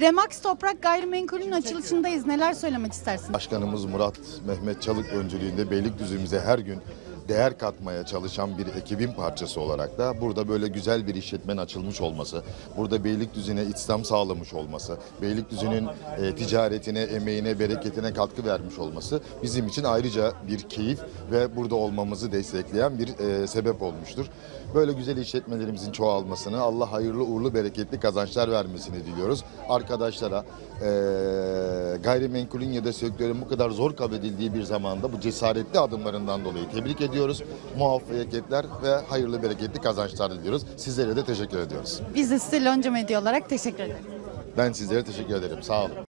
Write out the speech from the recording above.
Remax Toprak Gayrimenkul'ün açılışındayız. Neler söylemek istersiniz? Başkanımız Murat Mehmet Çalık öncülüğünde Beylikdüzü'müze her gün değer katmaya çalışan bir ekibin parçası olarak da burada böyle güzel bir işletmenin açılmış olması, burada Beylikdüzü'ne İslam sağlamış olması, Beylikdüzü'nün e, ticaretine, emeğine, bereketine katkı vermiş olması bizim için ayrıca bir keyif ve burada olmamızı destekleyen bir e, sebep olmuştur. Böyle güzel işletmelerimizin çoğalmasını, Allah hayırlı uğurlu bereketli kazançlar vermesini diliyoruz. Arkadaşlara e, gayrimenkulün ya da sektörün bu kadar zor kabul edildiği bir zamanda bu cesaretli adımlarından dolayı tebrik ediyoruz. Muvaffakiyetler ve hayırlı bereketli kazançlar diliyoruz. Sizlere de teşekkür ediyoruz. Biz de size Lonca Medya olarak teşekkür ederiz. Ben sizlere teşekkür ederim. Sağ olun.